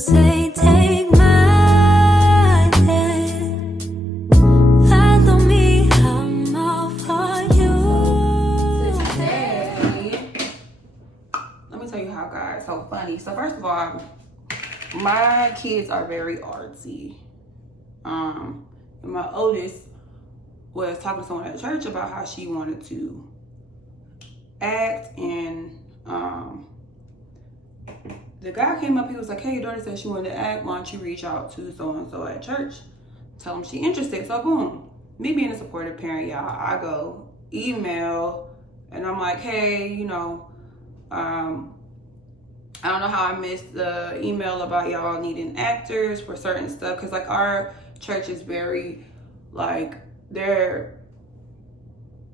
say, take my hand. Follow me, I'm all for you. Today, let me tell you how God is so funny. So first of all, my kids are very artsy. And my oldest was talking to someone at church about how she wanted to act, and the guy came up, he was like, hey, your daughter said she wanted to act, why don't you reach out to so-and-so at church, tell them she interested. So boom, me being a supportive parent, y'all, I go email and I'm like, hey, you know, I don't know how I missed the email about y'all needing actors for certain stuff, because like our church is very like, I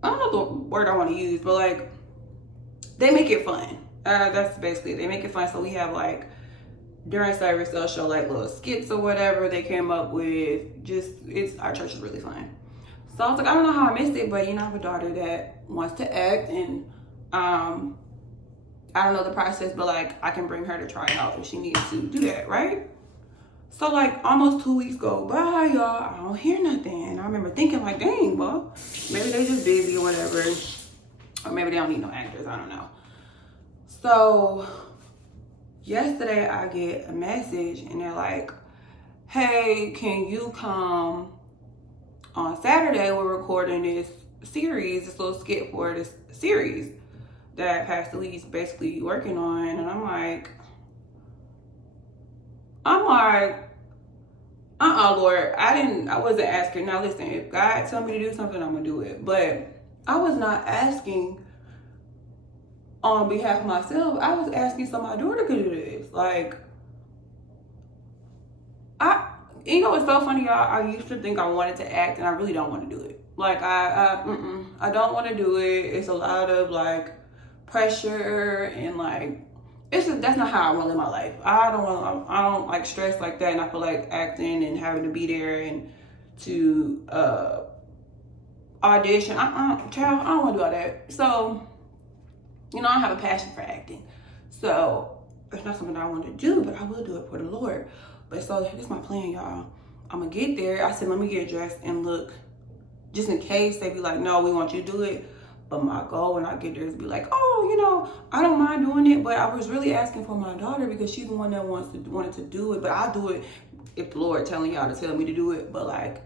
don't know the word I want to use, but like they make it fun. That's basically it. They make it fun. So we have like during service they'll show like little skits or whatever they came up with. Our church is really fun. So I was like, I don't know how I missed it, but you know, I have a daughter that wants to act, and I don't know the process, but like I can bring her to try out if she needs to do that, right? So like almost 2 weeks go by, y'all, I don't hear nothing. And I remember thinking like, dang, well, maybe they just busy or whatever. Or maybe they don't need no actors, I don't know. So yesterday I get a message and they're like, hey, can you come on Saturday? We're recording this little skit for this series that Pastor Lee's basically working on. And I'm like, Lord, I wasn't asking. Now listen, if God tell me to do something, I'm gonna do it. But I was not asking on behalf of myself. I was asking so my daughter could do this. Like, you know what's so funny, y'all? I used to think I wanted to act, and I really don't want to do it. Like, I don't want to do it. It's a lot of like pressure, and like, that's not how I want to live my life. I don't like stress like that, and I feel like acting and having to be there and to audition. Child, I don't want to do all that. So, you know, I have a passion for acting. So it's not something I want to do, but I will do it for the Lord. But so this is my plan, y'all. I'm gonna get there. I said, let me get dressed and look, just in case they be like, no, we want you to do it. But my goal when I get there is be like, oh, you know, I don't mind doing it, but I was really asking for my daughter because she's the one that wanted to do it. But I'll do it if the Lord telling y'all to tell me to do it. But like,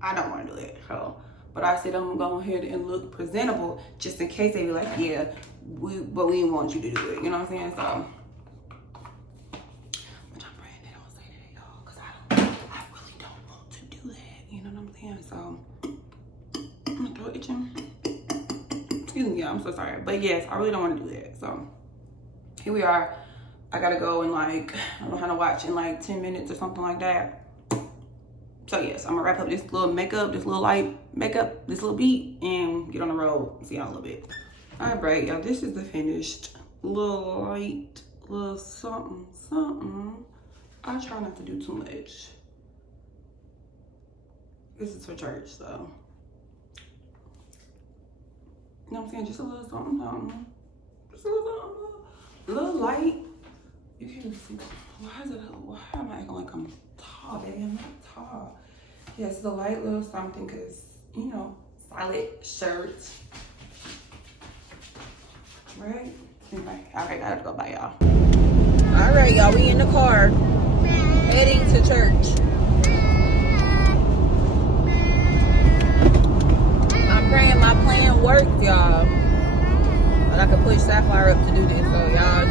I don't want to do it. So, but I said I'm gonna go ahead and look presentable just in case they be like, yeah, we didn't want you to do it. You know what I'm saying? So, but I'm praying they don't say that, y'all, because I really don't want to do that. You know what I'm saying? So, my throat itching. Excuse me, yeah, I'm so sorry. But yes, I really don't want to do that. So here we are. I gotta go and like, I don't know how to watch in like 10 minutes or something like that. So yes, I'm gonna wrap up this little makeup, this little light makeup, this little beat, and get on the road. See y'all in a little bit. All right, y'all, this is the finished little light, little something. I try not to do too much. This is for church, so. You know what I'm saying? Just a little something. Just a little light. You can't see. Why am I acting like I'm tall, baby? I'm not tall. Yes, it's a light little something, because, you know, solid shirt. Right? Anyway, all right, gotta go bye, y'all. All right, y'all, we in the car heading to church. Praying my plan works, y'all. But I can push Sapphire up to do this, so y'all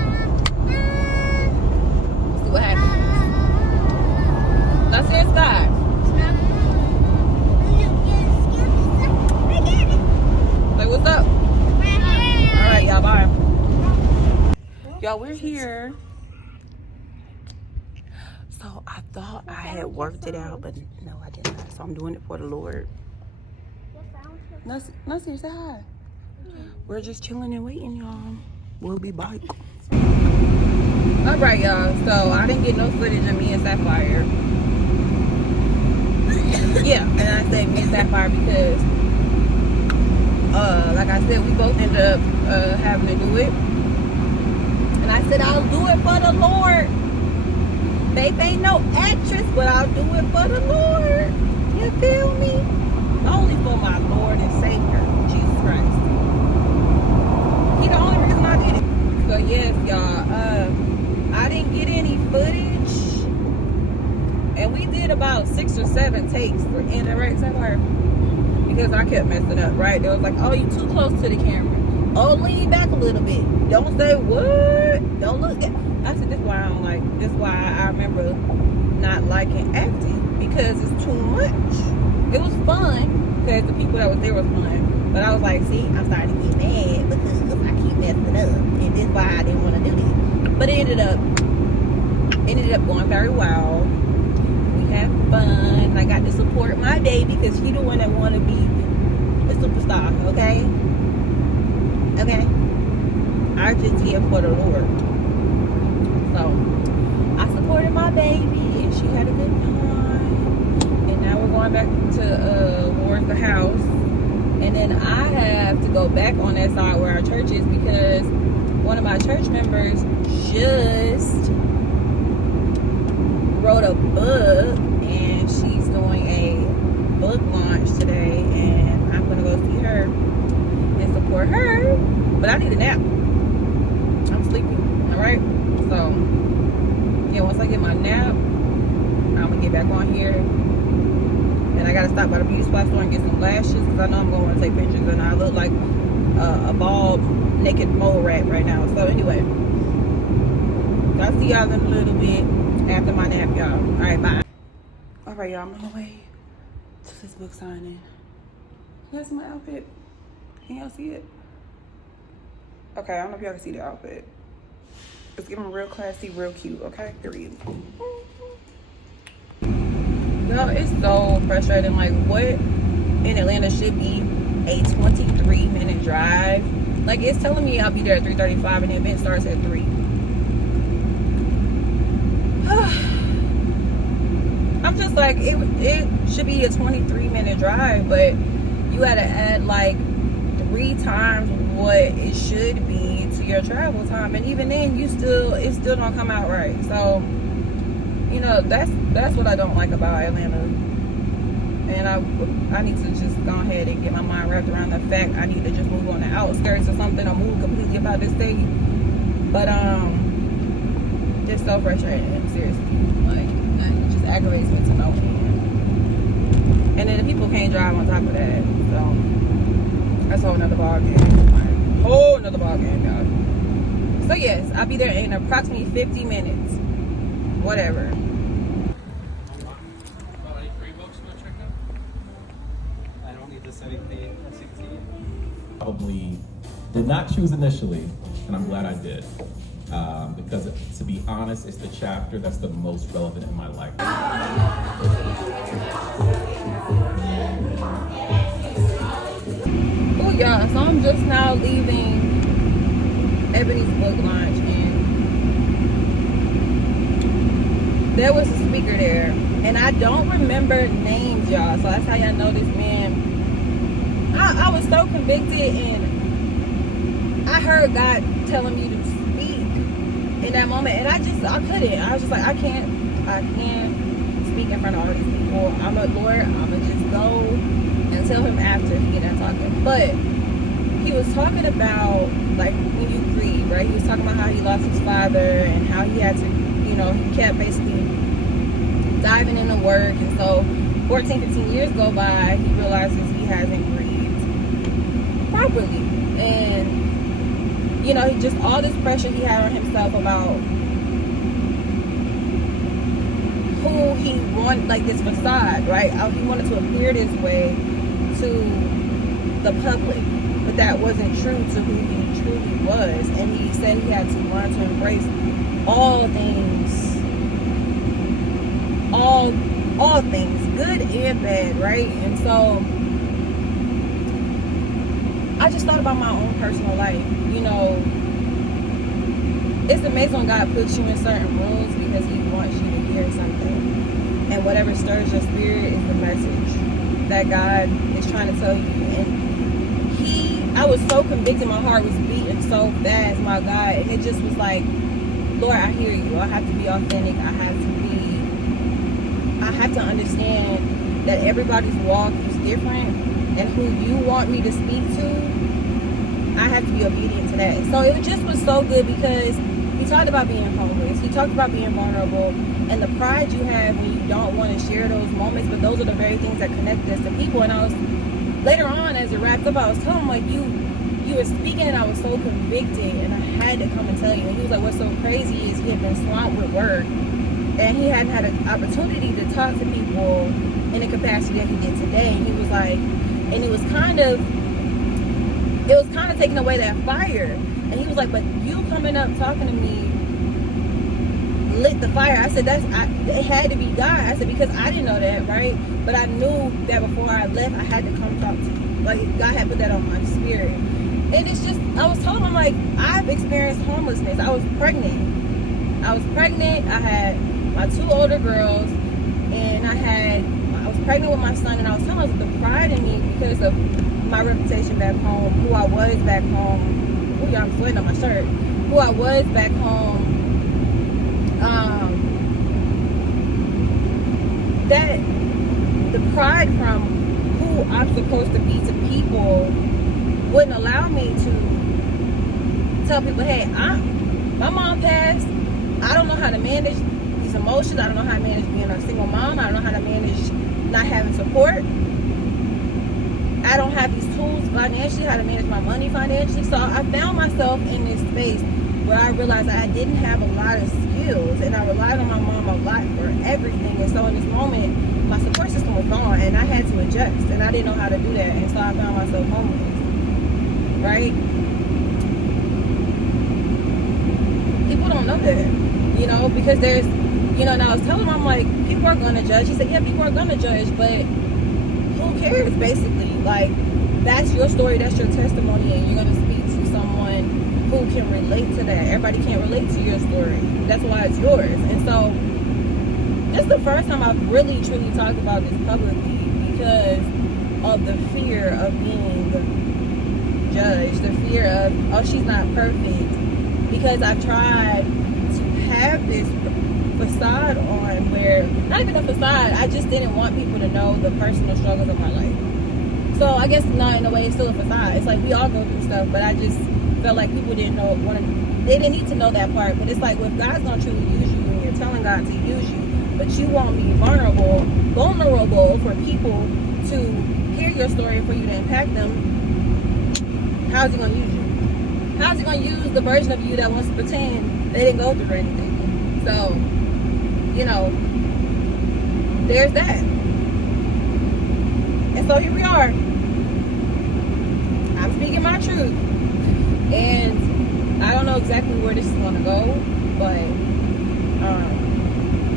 see what happens. That's it, Scott. Like, what's up? Alright, y'all, bye. Y'all, we're here. So I thought I had worked it out, but no, I did not. So I'm doing it for the Lord. Nasir, say hi. We're just chilling and waiting, y'all. We'll be back. Alright, y'all. So I didn't get no footage of me and Sapphire. Yeah, and I say me and Sapphire because like I said, we both ended up having to do it. And I said, I'll do it for the Lord. Faith ain't no actress, but I'll do it for the Lord. You feel me? Only for my Lord and Savior, Jesus Christ. He the only reason I did it. So yes, y'all, I didn't get any footage, and we did about 6 or 7 takes for in the right somewhere because I kept messing up. Right? They was like, "Oh, you too close to the camera. Oh, lean back a little bit. Don't say what. Don't look." I said, "This is why I don't like. This is why I remember not liking acting because it's too much. It was fun because the people that was there was fun, but I was like, see, I'm starting to get mad because I keep messing up, and this is why I didn't want to do this. But it ended up going very well. We had fun. I got to support my baby because she the one that want to be a superstar. Okay. I just here for the Lord. So I supported my baby, and she had a good time. And now we're going back towards the house, and then I have to go back on that side where our church is because one of my church members just wrote a book, and she's doing a book launch today, and I'm gonna go see her and support her. But I need a nap. I'm sleepy. All right. So yeah, once I get my nap, I'm gonna get back on here. And I gotta stop by the beauty supply store and get some lashes because I know I'm gonna want to take pictures, and I look like a bald, naked mole rat right now. So anyway, I'll see y'all in a little bit after my nap, y'all. All right, bye. All right, y'all. I'm on the way to this book signing. You guys see my outfit? Can y'all see it? Okay, I don't know if y'all can see the outfit. It's giving real classy, real cute. Okay, period. No, it's so frustrating. Like, what in Atlanta should be a 23-minute drive? Like, it's telling me I'll be there at 3:35 and the event starts at 3. I'm just like, it should be a 23-minute drive, but you gotta add like 3 times what it should be to your travel time, and even then it still don't come out right. So you know, that's what I don't like about Atlanta, and I need to just go ahead and get my mind wrapped around the fact I need to just move on the outskirts or something, or move completely about this state. But just so frustrating, seriously. Like, it just aggravates me to no end. And then the people can't drive on top of that, so that's a whole nother ball game. Whole nother ball game, y'all. So yes, I'll be there in approximately 50 minutes. Whatever. I don't need to study the probably did not choose initially, and I'm glad I did. Because to be honest, it's the chapter that's the most relevant in my life. Oh yeah, so I'm just now leaving Ebony's book launch, and there was a speaker there, and I don't remember names, y'all, so that's how y'all know this man. I was so convicted, and I heard God telling me to speak in that moment, and I couldn't. I was just like, I can't speak in front of all these people. I'm like, Lord, I'm gonna just go and tell him after he get done talking. But he was talking about, like, when you grieve, right? He was talking about how he lost his father and how he had to, you know, he kept basically diving into work, and so 14-15 years go by, he realizes he hasn't grieved properly, and you know, he just, all this pressure he had on himself about who he wanted, like this facade, right? He wanted to appear this way to the public, but that wasn't true to who he truly was. And he said he had to learn to embrace all things, all things, good and bad, right? And so I just thought about my own personal life. You know, it's amazing when God puts you in certain rooms because he wants you to hear something, and whatever stirs your spirit is the message that God is trying to tell you. And I was so convicted, my heart was beating so fast, my God, and it just was like, Lord, I hear you. I have to be authentic. I have to be have to understand that everybody's walk is different, and who you want me to speak to, I have to be obedient to that. So it just was so good because he talked about being homeless. He talked about being vulnerable and the pride you have when you don't want to share those moments, but those are the very things that connect us to people. And I was, later on as it wrapped up, I was telling him, like, you were speaking and I was so convicted and I had to come and tell you. And he was like, what's so crazy is he had been swamped with work and he hadn't had an opportunity to talk to people in the capacity that he did today. And he was like, and it was kind of taking away that fire. And he was like, but you coming up talking to me lit the fire. I said, it had to be God. I said, because I didn't know that, right? But I knew that before I left, I had to come talk to you. Like, God had put that on my spirit. And it's just, I was telling him, like, I've experienced homelessness. I was pregnant. I had my 2 older girls, and I was pregnant with my son, and I was telling him the pride in me because of my reputation back home, who I was back home. Oh, yeah, I'm sweating on my shirt. Who I was back home. That the pride from who I'm supposed to be to people wouldn't allow me to tell people, hey, my mom passed. I don't know how to manage these emotions. I don't know how to manage being a single mom. I don't know how to manage not having support. I don't have these tools financially, how to manage my money financially. So I found myself in this space where I realized I didn't have a lot of skills, and I relied on my mom a lot for everything. And so in this moment, my support system was gone, and I had to adjust, and I didn't know how to do that. And so I found myself homeless, right? People don't know that, you know, because there's, you know, and I was telling him, I'm like, people are going to judge. He said, yeah, people are going to judge, but who cares, basically? Like, that's your story, that's your testimony, and you're going to speak to someone who can relate to that. Everybody can't relate to your story. That's why it's yours. And so, this is the first time I've really, truly talked about this publicly because of the fear of being judged, the fear of, oh, she's not perfect. Because I tried to have this facade on where, not even a facade, I just didn't want people to know the personal struggles of my life. So I guess not, in a way, it's still a facade. It's like we all go through stuff, but I just felt like people didn't know, they didn't need to know that part. But it's like, well, if God's gonna truly use you and you're telling God to use you, but you won't be vulnerable for people to hear your story and for you to impact them, how's he gonna use you? How's he gonna use the version of you that wants to pretend they didn't go through anything? So, you know, there's that. And so here we are. I'm speaking my truth. And I don't know exactly where this is gonna go, but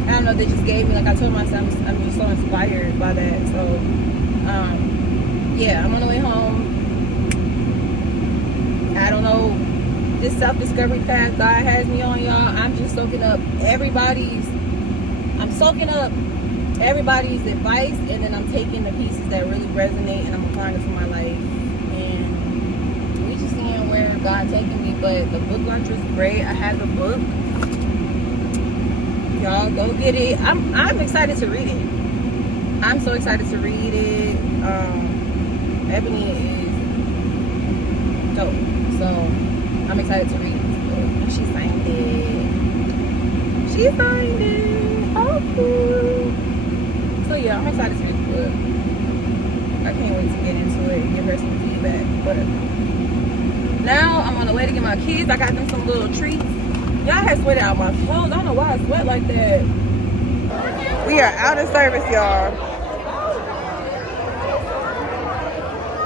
I don't know, they just gave me, like I told myself, I'm just so inspired by that. So yeah, I'm on the way home. I don't know, this self-discovery path God has me on, y'all. I'm just soaking up everybody's advice, and then I'm taking the pieces that really resonate and I'm applying it to my life. And we just seeing where God's taking me. But the book launch was great. I had the book. Y'all go get it. I'm excited to read it. I'm so excited to read it. Ebony is dope. So I'm excited to read this book. And she signed it. Oh, cool. So yeah, I'm excited to read the book. I can't wait to get into it and give her some feedback. But now I'm on the way to get my kids. I got them some little treats. Y'all had sweat out my clothes. I don't know why I sweat like that. We are out of service, y'all.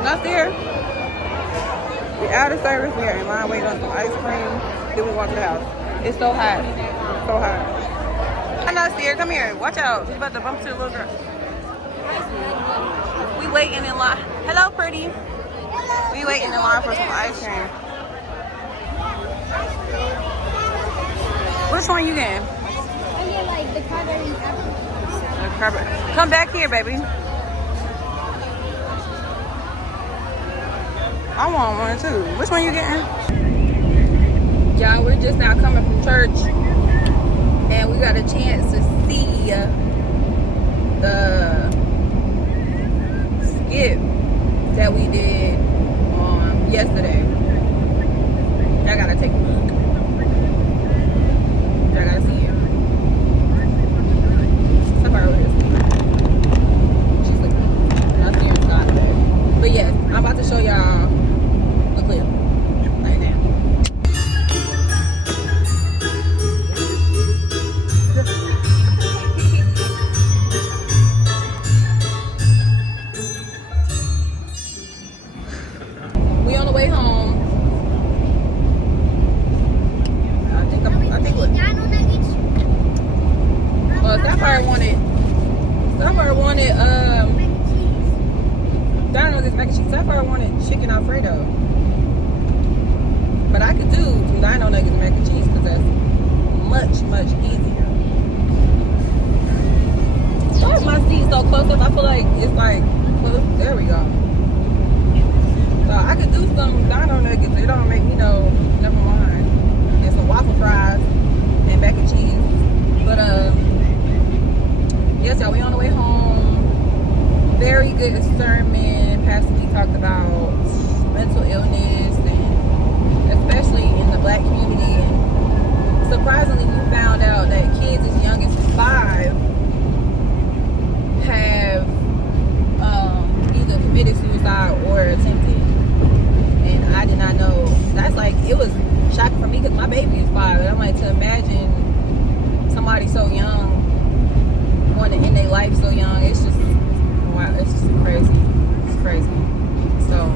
Not there. We're out of service. We are in line waiting on some ice cream. Then we walk to the house. It's so hot. So hot. I'm not scared. Come here. Watch out. She's about to bump to the little girl. We waiting in line. Hello, pretty. We waiting in line for some ice cream. Which one you getting? I get like the strawberry apple. Come back here, baby. I want one too. Which one you getting? Y'all, we're just now coming from church, and we got a chance to see yesterday. I gotta take a look. I gotta see it. Somewhere over here. She's like, I see her side today. But yes, I'm about to show y'all a clip right now. We on the way home. I think what? Well, Sapphire wanted Dino Nuggets mac and cheese. Sapphire wanted chicken Alfredo. But I could do some Dino Nuggets mac and cheese because that's much, much easier. Why is my seat so close up? I feel like it's like close. There we go. So I could do some Dino Nuggets. It don't make me know. Never mind. And some waffle fries and mac and cheese. But yes, y'all, we on the way home. Very good sermon. Pastor Lee talked about mental illness, and especially in the black community. And surprisingly, we found out that kids as young as 5 have either committed suicide or attempted. And I did not know. That's like, it was shocking for me because my baby is 5. And I'm like, to imagine somebody so young wanting to end their life so young, it's just, wow, it's just crazy. It's crazy. So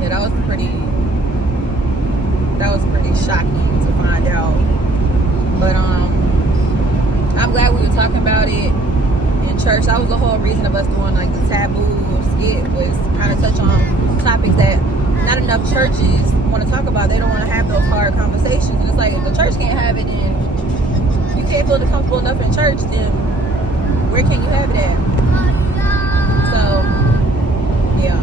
yeah, that was pretty shocking to find out. But I'm glad we were talking about it in church. That was the whole reason of us doing like the taboo skit, was kind of touch on topics that not enough churches want to talk about. They don't want to have those hard conversations. And it's like, if the church can't have it, and you can't feel comfortable enough in church, then where can you have it at? So yeah.